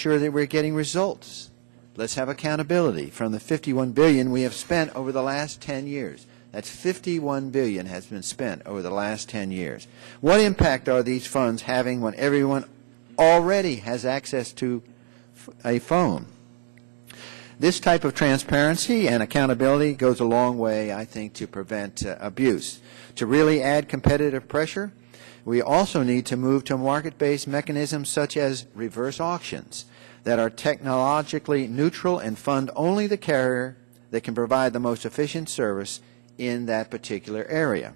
sure that we're getting results. Let's have accountability from the $51 billion we have spent over the last 10 years. That's $51 billion has been spent over the last 10 years. What impact are these funds having when everyone already has access to a phone? This type of transparency and accountability goes a long way, I think, to prevent abuse. To really add competitive pressure, we also need to move to market-based mechanisms such as reverse auctions that are technologically neutral and fund only the carrier that can provide the most efficient service in that particular area.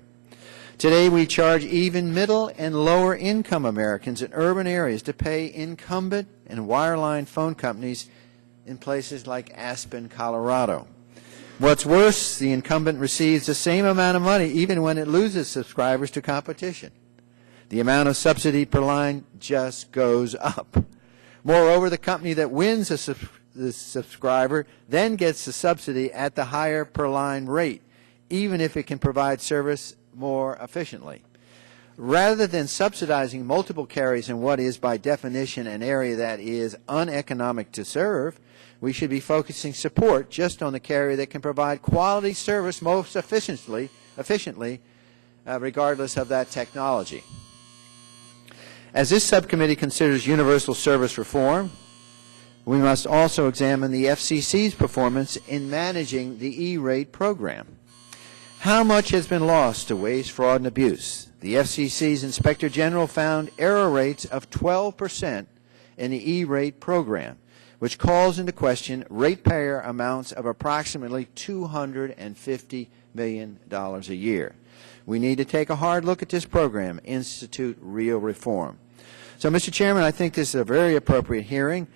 Today, we charge even middle and lower income Americans in urban areas to pay incumbent and wireline phone companies in places like Aspen, Colorado. What's worse, the incumbent receives the same amount of money even when it loses subscribers to competition. The amount of subsidy per line just goes up. Moreover, the company that wins the subscriber then gets the subsidy at the higher per line rate, even if it can provide service more efficiently. Rather than subsidizing multiple carriers in what is by definition an area that is uneconomic to serve, we should be focusing support just on the carrier that can provide quality service most efficiently, regardless of that technology. As this subcommittee considers universal service reform, we must also examine the FCC's performance in managing the E-rate program. How much has been lost to waste, fraud, and abuse? The FCC's Inspector General found error rates of 12% in the E-rate program, which calls into question ratepayer amounts of approximately $250 million a year. We need to take a hard look at this program, institute real reform. So, Mr. Chairman, I think this is a very appropriate hearing.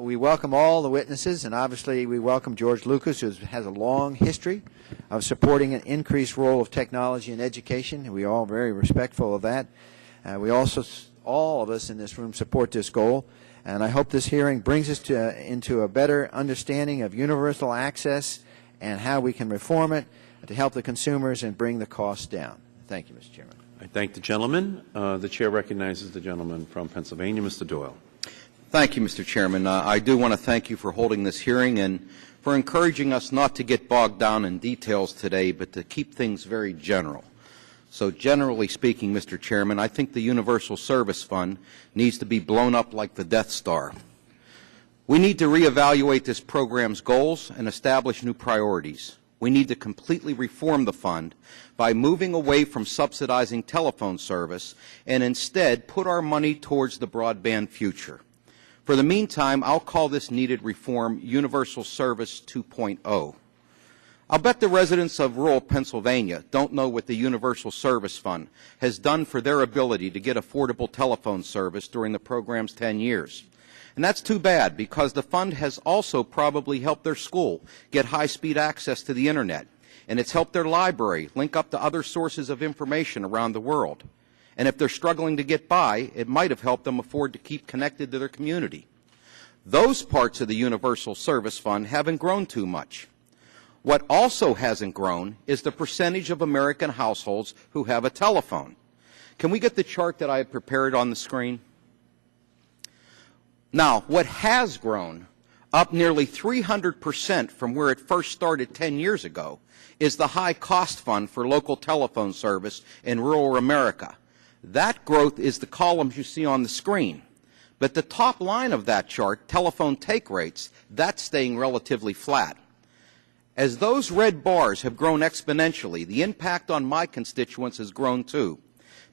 We welcome all the witnesses, and obviously we welcome George Lucas, who has a long history of supporting an increased role of technology in education. We are all very respectful of that. We also, all of us in this room, support this goal. And I hope this hearing brings us into a better understanding of universal access and how we can reform it to help the consumers and bring the costs down. Thank you, Mr. Chairman. I thank the gentleman. The chair recognizes the gentleman from Pennsylvania, Mr. Doyle. Thank you, Mr. Chairman. I do want to thank you for holding this hearing and for encouraging us not to get bogged down in details today, but to keep things very general. So generally speaking, Mr. Chairman, I think the Universal Service Fund needs to be blown up like the Death Star. We need to reevaluate this program's goals and establish new priorities. We need to completely reform the fund by moving away from subsidizing telephone service and instead put our money towards the broadband future. For the meantime, I'll call this needed reform Universal Service 2.0. I'll bet the residents of rural Pennsylvania don't know what the Universal Service Fund has done for their ability to get affordable telephone service during the program's 10 years. And that's too bad, because the fund has also probably helped their school get high-speed access to the Internet, and it's helped their library link up to other sources of information around the world. And if they're struggling to get by, it might have helped them afford to keep connected to their community. Those parts of the Universal Service Fund haven't grown too much. What also hasn't grown is the percentage of American households who have a telephone. Can we get the chart that I have prepared on the screen? Now, what has grown, up nearly 300% from where it first started 10 years ago, is the high cost fund for local telephone service in rural America. That growth is the columns you see on the screen. But the top line of that chart, telephone take rates, that's staying relatively flat. As those red bars have grown exponentially, the impact on my constituents has grown too.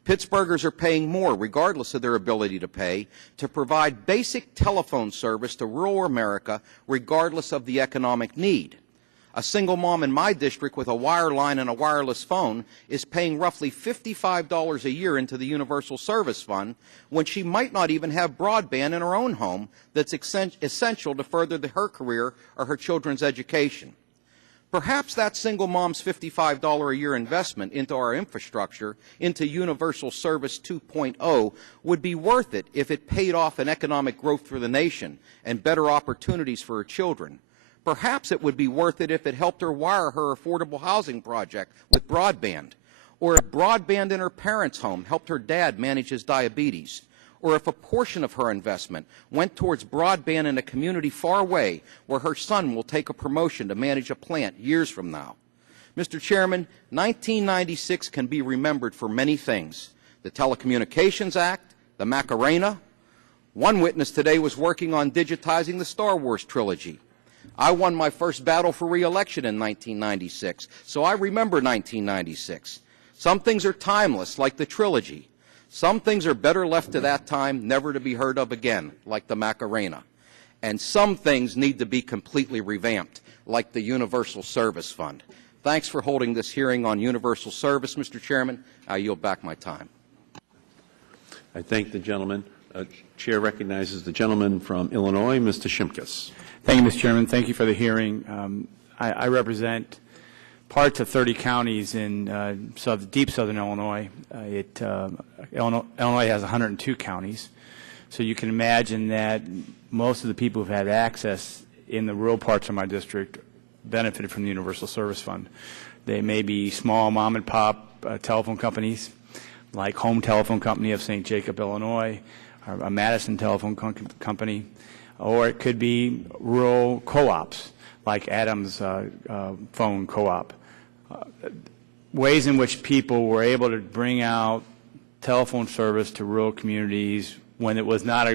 Pittsburghers are paying more, regardless of their ability to pay, to provide basic telephone service to rural America, regardless of the economic need. A single mom in my district with a wireline and a wireless phone is paying roughly $55 a year into the Universal Service Fund when she might not even have broadband in her own home that's essential to further her career or her children's education. Perhaps that single mom's $55 a year investment into our infrastructure, into Universal Service 2.0, would be worth it if it paid off in economic growth for the nation and better opportunities for her children. Perhaps it would be worth it if it helped her wire her affordable housing project with broadband, or if broadband in her parents' home helped her dad manage his diabetes, or if a portion of her investment went towards broadband in a community far away where her son will take a promotion to manage a plant years from now. Mr. Chairman, 1996 can be remembered for many things: the Telecommunications Act, the Macarena. One witness today was working on digitizing the Star Wars trilogy. I won my first battle for re-election in 1996, so I remember 1996. Some things are timeless, like the trilogy. Some things are better left to that time, never to be heard of again, like the Macarena. And some things need to be completely revamped, like the Universal Service Fund. Thanks for holding this hearing on universal service, Mr. Chairman. I yield back my time. I thank the gentleman. Chair recognizes the gentleman from Illinois, Mr. Shimkus. Thank you, Mr. Chairman. Thank you for the hearing. I represent parts of 30 counties in deep southern Illinois. Illinois has 102 counties, so you can imagine that most of the people who've had access in the rural parts of my district benefited from the Universal Service Fund. They may be small mom-and-pop telephone companies, like Home Telephone Company of St. Jacob, Illinois, or a Madison Telephone Company, or it could be rural co-ops, like Adams Phone Co-op. Ways in which people were able to bring out telephone service to rural communities when it was not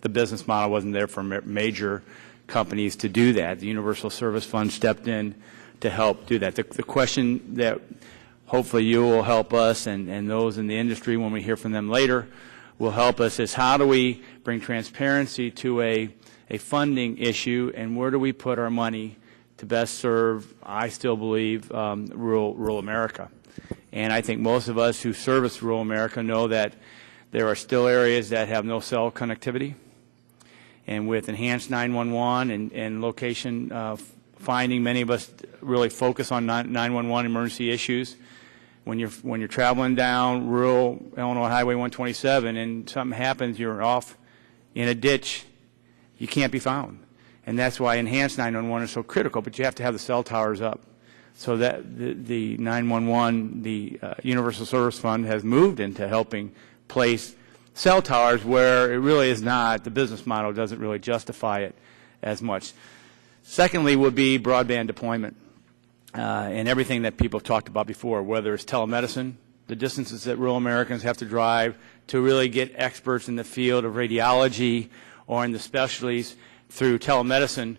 the business model wasn't there for major companies to do that. The Universal Service Fund stepped in to help do that. The question that hopefully you will help us and those in the industry, when we hear from them later, will help us is how do we bring transparency to a funding issue, and where do we put our money to best serve, I still believe, rural America. And I think most of us who service rural America know that there are still areas that have no cell connectivity. And with enhanced 911 and location finding, many of us really focus on 911 emergency issues. When you're traveling down rural Illinois Highway 127 and something happens, you're off in a ditch, you can't be found. And that's why enhanced 911 is so critical, but you have to have the cell towers up. So that the 911, the Universal Service Fund has moved into helping place cell towers where it really is not, the business model doesn't really justify it as much. Secondly would be broadband deployment and everything that people have talked about before, whether it's telemedicine, the distances that rural Americans have to drive to really get experts in the field of radiology or in the specialties through telemedicine,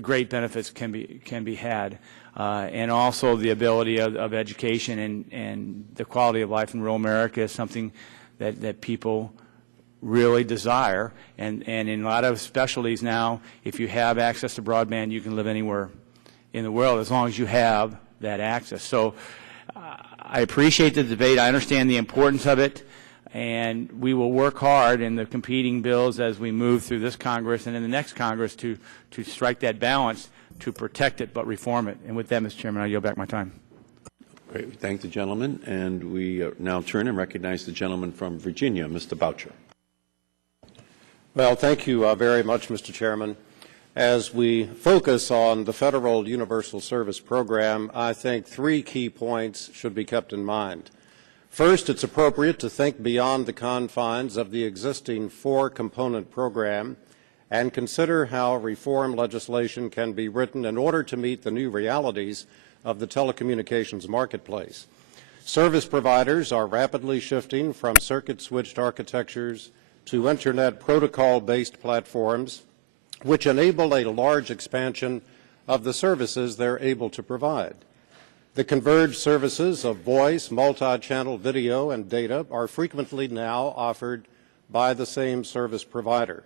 great benefits can be had. And also the ability of education and the quality of life in rural America is something that people really desire. And in a lot of specialties now, if you have access to broadband, you can live anywhere in the world as long as you have that access. So I appreciate the debate. I understand the importance of it. And we will work hard in the competing bills as we move through this Congress and in the next Congress to strike that balance, to protect it but reform it. And with that, Mr. Chairman, I yield back my time. Great. We thank the gentleman, and we now turn and recognize the gentleman from Virginia, Mr. Boucher. Well, thank you very much, Mr. Chairman. As we focus on the Federal Universal Service Program, I think three key points should be kept in mind. First, it's appropriate to think beyond the confines of the existing four-component program and consider how reform legislation can be written in order to meet the new realities of the telecommunications marketplace. Service providers are rapidly shifting from circuit-switched architectures to Internet protocol-based platforms, which enable a large expansion of the services they're able to provide. The converged services of voice, multi-channel video, and data are frequently now offered by the same service provider.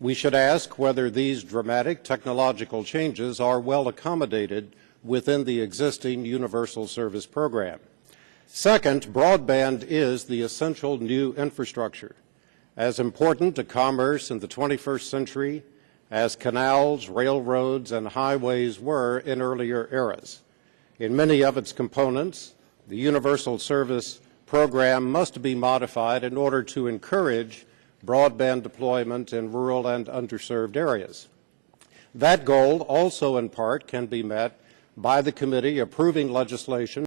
We should ask whether these dramatic technological changes are well accommodated within the existing Universal Service Program. Second, broadband is the essential new infrastructure, as important to commerce in the 21st century as canals, railroads, and highways were in earlier eras. In many of its components, the Universal Service Program must be modified in order to encourage broadband deployment in rural and underserved areas. That goal also in part can be met by the committee approving legislation